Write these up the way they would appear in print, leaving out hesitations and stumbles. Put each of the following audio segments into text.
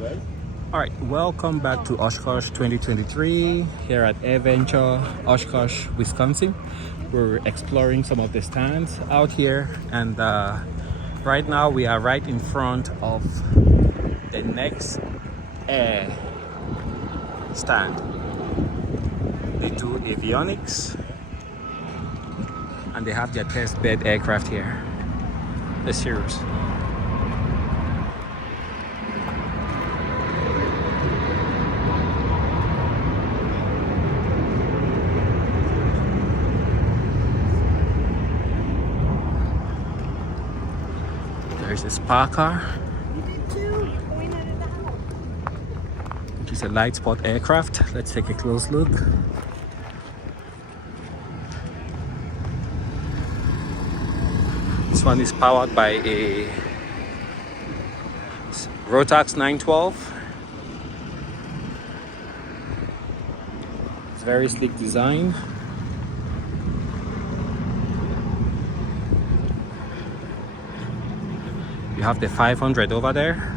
Alright, welcome back to Oshkosh 2023 here at AirVenture, Oshkosh, Wisconsin. We're exploring some of the stands out here, and right now we are right in front of the next air stand. They do avionics and they have their test bed aircraft here. The Cirrus. There's a Spark car, which is a light sport aircraft. Let's take a close look. This one is powered by a Rotax 912. It's very sleek design. You have the 500 over there,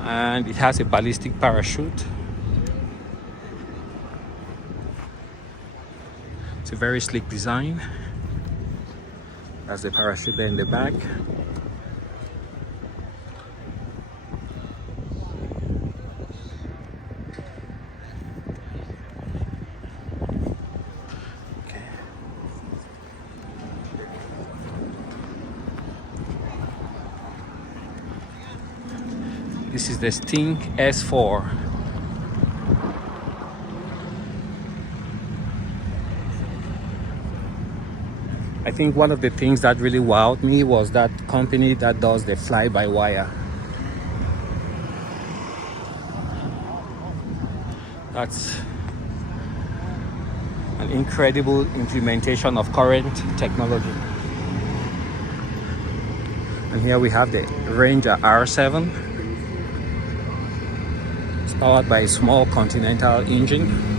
and it has a ballistic parachute. It's a very sleek design. That's the parachute there in the back. This is the Sting S4. I think one of the things that really wowed me was that company that does the fly-by-wire. That's an incredible implementation of current technology. And here we have the Ranger R7. Powered by a small Continental engine.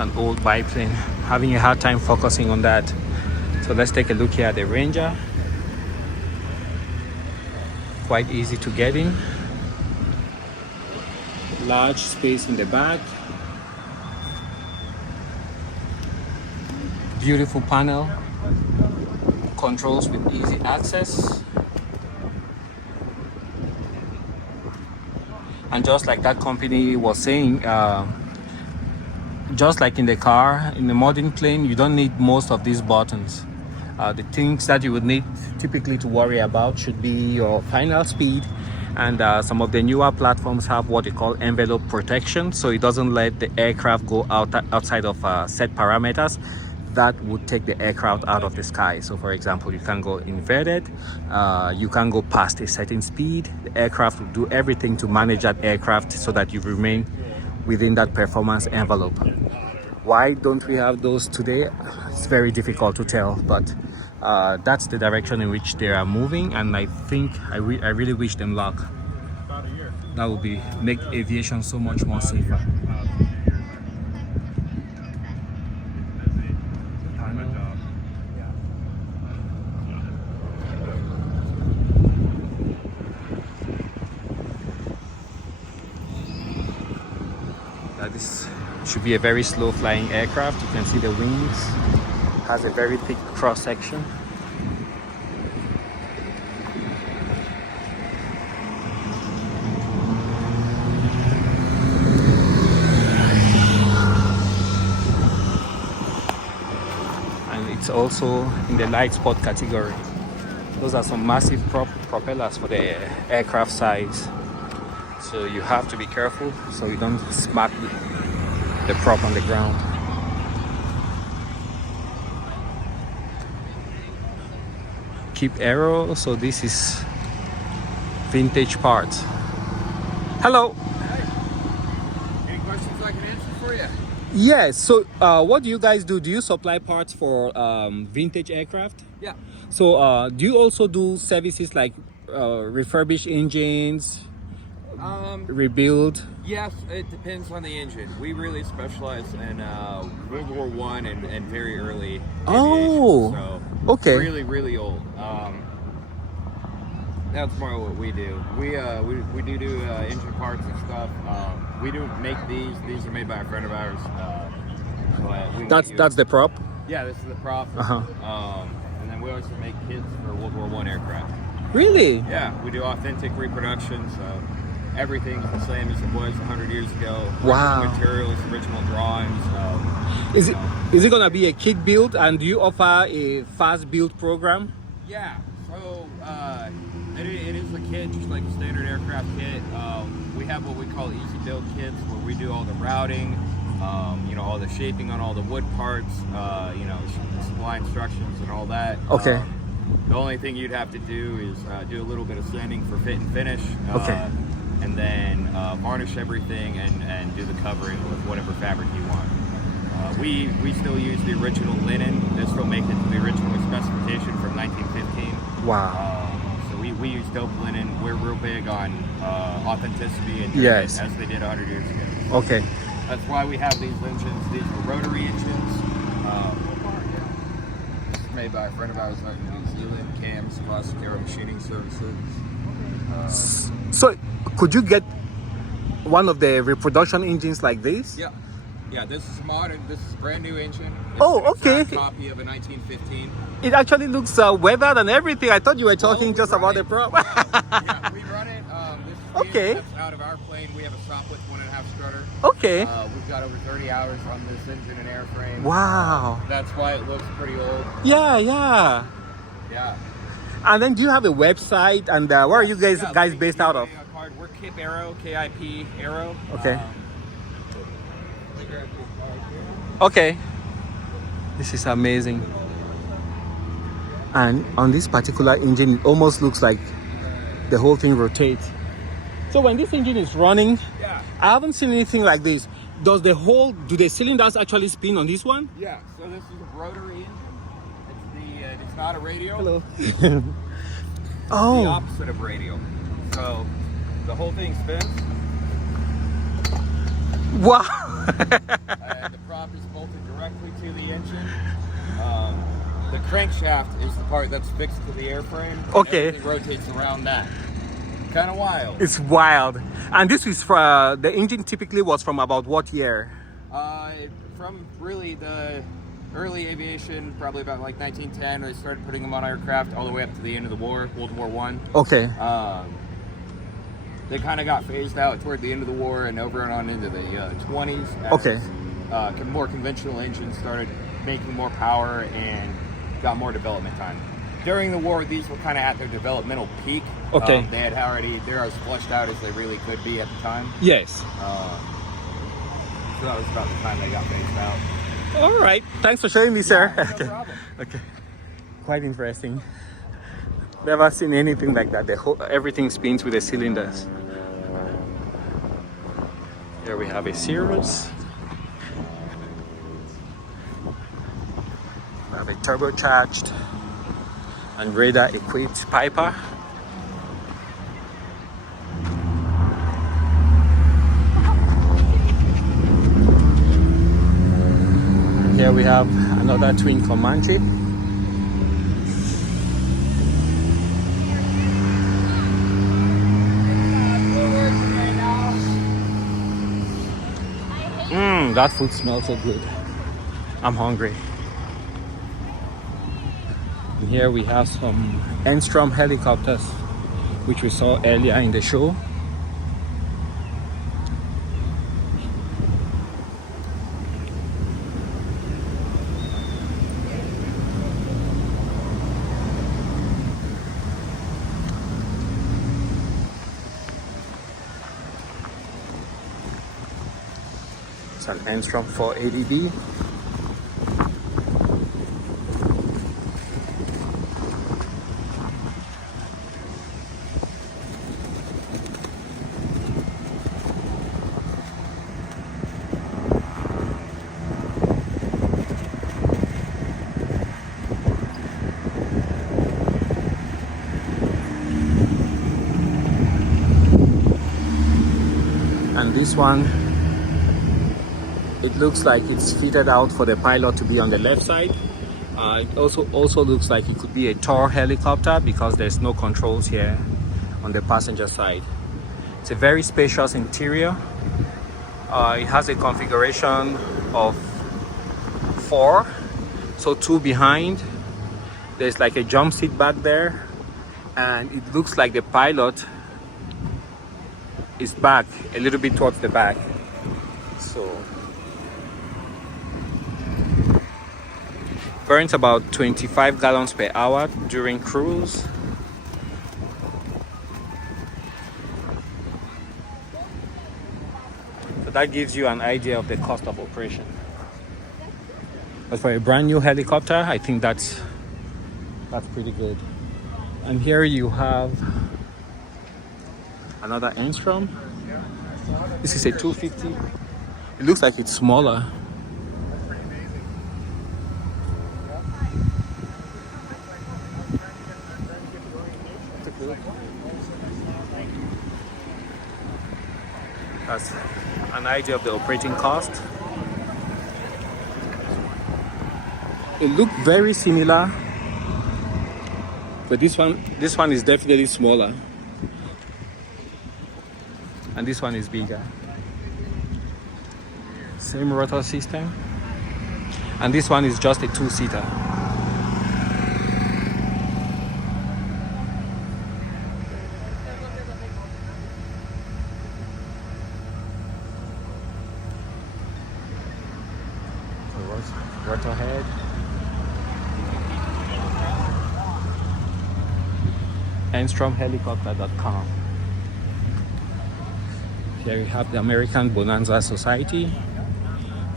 An old biplane, having a hard time focusing on that. So let's take a look here at the Ranger. Quite easy to get in. Large space in the back. Beautiful panel. Controls with easy access. And just like that company was saying, just like in the car, in the modern plane, you don't need most of these buttons. The things that you would need typically to worry about should be your final speed, and some of the newer platforms have what they call envelope protection, so it doesn't let the aircraft go outside of set parameters that would take the aircraft out of the sky. So for example, you can go inverted, you can go past a certain speed. The aircraft will do everything to manage that aircraft so that you remain within that performance envelope. Why don't we have those today? It's very difficult to tell, but that's the direction in which they are moving, and I think I really wish them luck. That would make aviation so much more safer. This should be a very slow flying aircraft. You can see the wings, has a very thick cross section. And it's also in the light sport category. Those are some massive propellers for the aircraft size. So you have to be careful so you don't smack the prop on the ground. Keep arrow. So this is vintage parts. Hello. Hey. Any questions I can answer for you? Yes. So what do you guys do? Do you supply parts for vintage aircraft? Yeah. So do you also do services like refurbish engines, rebuild? Yes, it depends on the engine. We really specialize in World War One and very early aviation. Oh, So okay. really, really old. That's more what we do. We do engine parts and stuff. We do make these. These are made by a friend of ours. But That's the prop. Yeah, this is the prop. And then we also make kits for World War One aircraft. Really? Yeah, we do authentic reproduction, so everything's the same as it was 100 years ago. Wow. Original materials, original drawings. Is it gonna be a kit build, and do you offer a fast build program? Yeah, so it is a kit, just like a standard aircraft kit. We have what we call easy build kits, where we do all the routing, all the shaping on all the wood parts, supply instructions and all that. Okay. The only thing you'd have to do is do a little bit of sanding for fit and finish. Okay. And then varnish everything and do the covering with whatever fabric you want. We still use the original linen. This will make it to the original specification from 1915. Wow. So we use dope linen. We're real big on authenticity and Yes. as they did 100 years ago. Okay. That's why we have these engines. These are rotary engines. This is made by a friend of ours out in New Zealand, Cam's Classic Aero Machining Services. So could you get one of the reproduction engines like this? Yeah. Yeah, this is modern. This is a brand new engine. It's Oh, an okay. exact copy of a 1915. It actually looks weathered and everything. I thought you were talking we just run about it. the prop. Yeah, we run it. This is the Okay. engine that's out of our plane. We have a Sopwith 1.5 strutter. Okay. We've got over 30 hours on this engine and airframe. Wow. That's why it looks pretty old. Yeah. Yeah. And then do you have a website? And where are you guys Yeah, guys let me based give you out of? a card. We're Kip Aero, KIP Aero. Okay. Okay. This is amazing. And on this particular engine, it almost looks like the whole thing rotates. So when this engine is running, Yeah. I haven't seen anything like this. Do the cylinders actually spin on this one? Yeah. So this is a rotary engine. It's not a radial. Hello. The Oh, opposite of radial. So the whole thing spins. wow. And the prop is bolted directly to the engine. The crankshaft is the part that's fixed to the airframe. Okay. Everything rotates around that. Kind of wild. It's wild. And this is the engine typically was from about what year? From really the early aviation, probably about like 1910, they started putting them on aircraft all the way up to the end of the war, World War One. Okay. They kind of got phased out toward the end of the war and over and on into the 20s. As, Okay. More conventional engines started making more power and got more development time. During the war, these were kind of at their developmental peak. Okay. They're as fleshed out as they really could be at the time. Yes. So that was about the time they got phased out. All right. Thanks for showing me, sir. No Okay. problem. Okay. Quite interesting. Never seen anything like that. Everything spins with the cylinders. Here we have a Cirrus. We have a turbocharged and radar equipped Piper. Here we have another twin Comanche. That food smells so good. I'm hungry. And here we have some Enstrom helicopters, which we saw earlier in the show. It's an Enstrom 480B. And this one, it looks like it's fitted out for the pilot to be on the left side. It also looks like it could be a Tor helicopter because there's no controls here on the passenger side. It's a very spacious interior. It has a configuration of 4, so 2 behind. There's like a jump seat back there, and it looks like the pilot is back a little bit towards the back. So burns about 25 gallons per hour during cruise. So that gives you an idea of the cost of operation. But for a brand new helicopter, I think that's pretty good. And here you have another Enstrom. This is a 250. It looks like it's smaller. That's an idea of the operating cost. It looked very similar, but this one is definitely smaller, and this one is bigger. Same rotor system, and this one is just a 2-seater. Rotor head. EnstromHelicopter.com. Here you have the American Bonanza Society.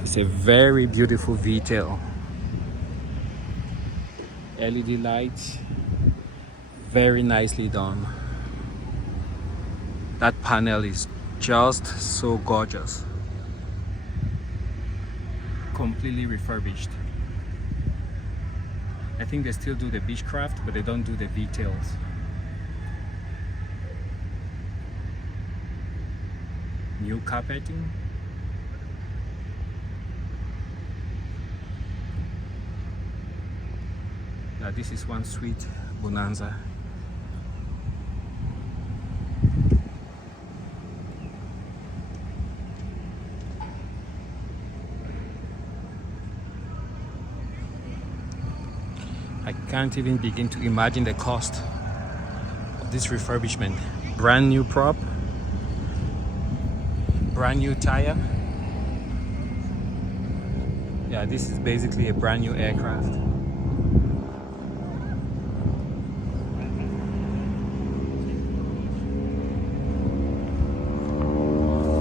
It's a very beautiful V-tail. LED lights, very nicely done. That panel is just so gorgeous. Completely refurbished. I think they still do the Beechcraft, but they don't do the V-tails. New carpeting. Now this is one sweet Bonanza. I can't even begin to imagine the cost of this refurbishment. Brand new prop, brand new tire. Yeah, this is basically a brand new aircraft.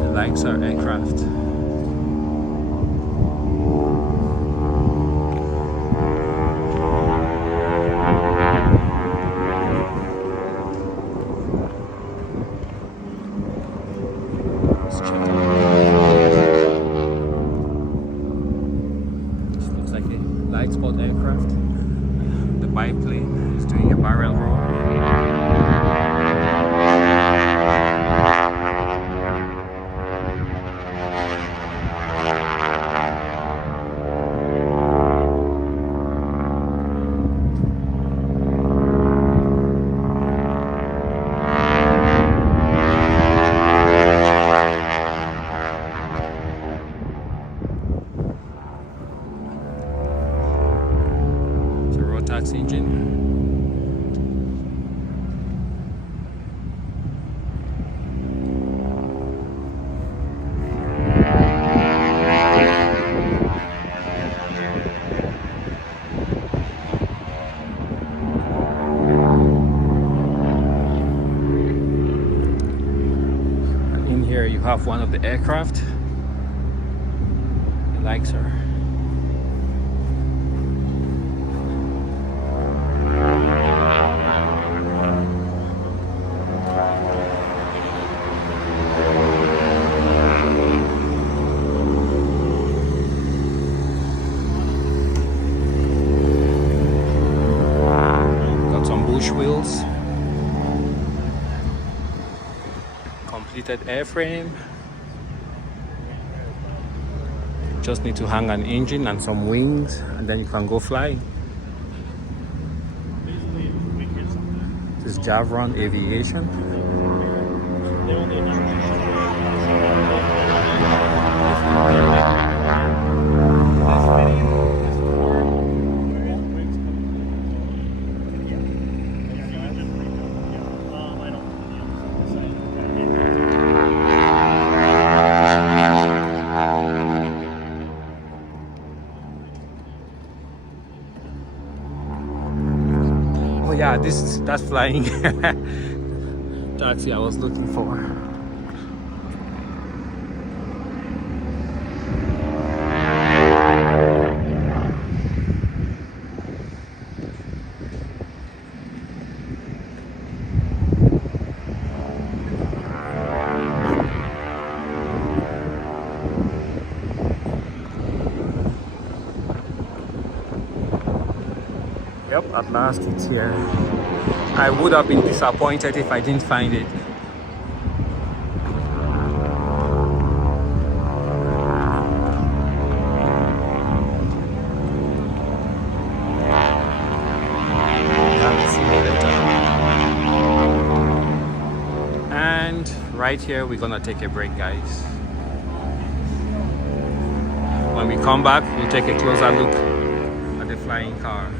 The lights are aircraft. Light spot aircraft. The biplane is doing a barrel roll. Tax engine. And in here you have one of the aircraft. Likes her. Got some bush wheels. Completed airframe. Just need to hang an engine and some wings, and then you can go flying. This is Javron Aviation. Oh yeah, that's flying taxi I was looking for. Yep, at last it's here. I would have been disappointed if I didn't find it. And right here we're gonna take a break, guys. When we come back, we'll take a closer look at the flying car.